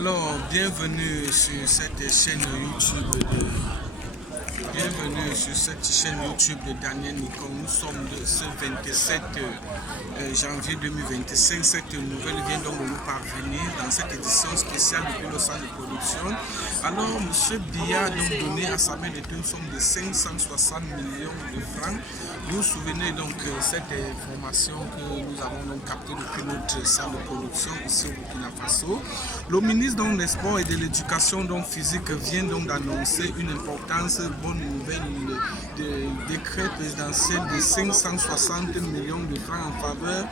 Alors, bienvenue sur cette chaîne YouTube de Daniel Nicon. Nous sommes ce 27 janvier 2025. Cette nouvelle vient donc de nous parvenir dans cette édition spéciale depuis le centre de production. Alors, M. Biya a donc donné à sa main une somme de 560 millions de francs. Vous vous souvenez donc cette information que nous avons donc captée depuis notre salle de production ici au Burkina Faso. Le ministre des Sports et de l'Éducation physique vient donc d'annoncer une importante bonne nouvelle de décret présidentiel de 560 millions de francs en faveur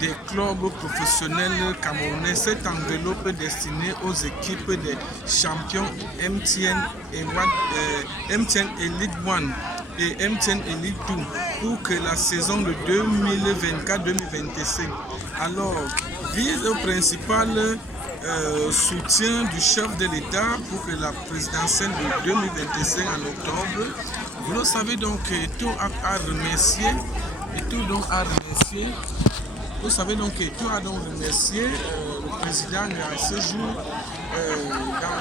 des clubs professionnels camerounais. Cette enveloppe destinée aux équipes des champions MTN Elite 1 et MTN Elite 2 pour que la saison de 2024-2025 alors vise au principal soutien du chef de l'État pour que la présidentielle de 2025 en octobre. Vous le savez donc, tout a remercié vous savez donc que tout a donc remercié le président à ce jour dans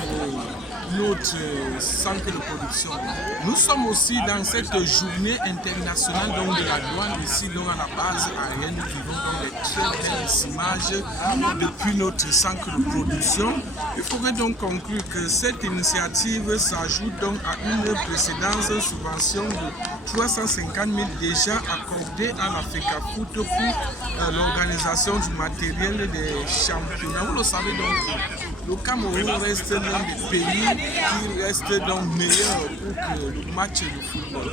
notre centre de production. Nous sommes aussi dans cette journée internationale donc, de la douane ici donc à la base aérienne. Nous vivons donc des très belles images depuis notre centre de production. Il faudrait donc conclure que cette initiative s'ajoute donc à une précédente subvention de 350 000 déjà accordée à l'Africa Foot pour l'organisation du matériel des championnats. Vous le savez donc, le Cameroun reste l'un des pays qui reste donc meilleur pour que le match de football.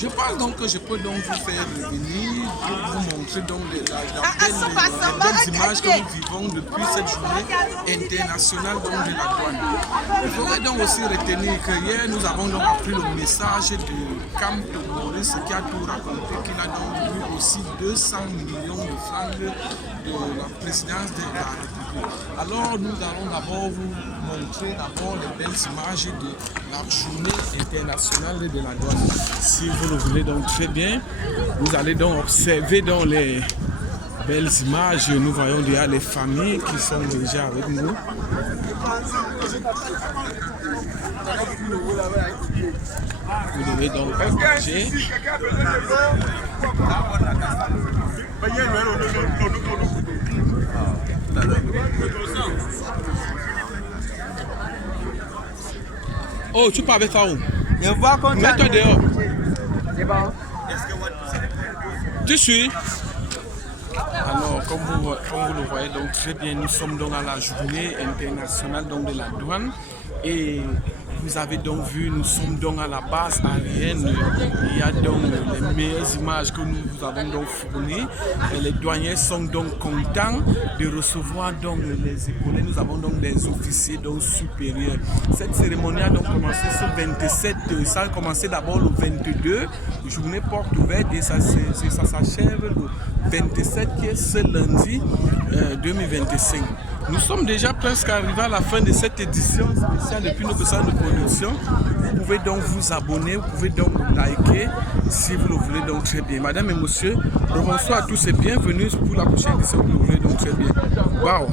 Je pense donc que je peux donc vous faire revenir pour vous montrer donc les belles images que nous vivons depuis cette journée internationale donc de la douane. Il faudrait donc aussi retenir que hier nous avons donc appris le message de Camp Maurice qui a tout raconté, qu'il a donc eu aussi 200 millions de francs de la présidence de la République. Alors nous allons d'abord vous montrer les belles images de la journée internationale de la douane. Si vous le voulez donc très bien, vous allez donc observer dans les belles images. Nous voyons déjà les familles qui sont déjà avec nous. Vous devez donc manger. Oh, tu parles avec ça où? Mets-toi dehors. Tu suis? Alors, comme vous le voyez donc très bien, nous sommes donc à la journée internationale donc, de la douane. Et vous avez donc vu, nous sommes donc à la base aérienne. Il y a donc les meilleures images que nous vous avons donc fournies. Et les douaniers sont donc contents de recevoir donc les épaulés. Nous avons donc des officiers donc supérieurs. Cette cérémonie a donc commencé ce 27, ça a commencé d'abord le 22, journée porte ouverte, et ça s'achève le 27 qui est ce lundi 2025. Nous sommes déjà presque arrivés à la fin de cette édition spéciale depuis notre centre de production. Vous pouvez donc vous abonner, vous pouvez donc liker si vous le voulez donc très bien. Madame et monsieur, bonsoir à tous et bienvenue pour la prochaine édition. Vous le voulez donc très bien. Wow.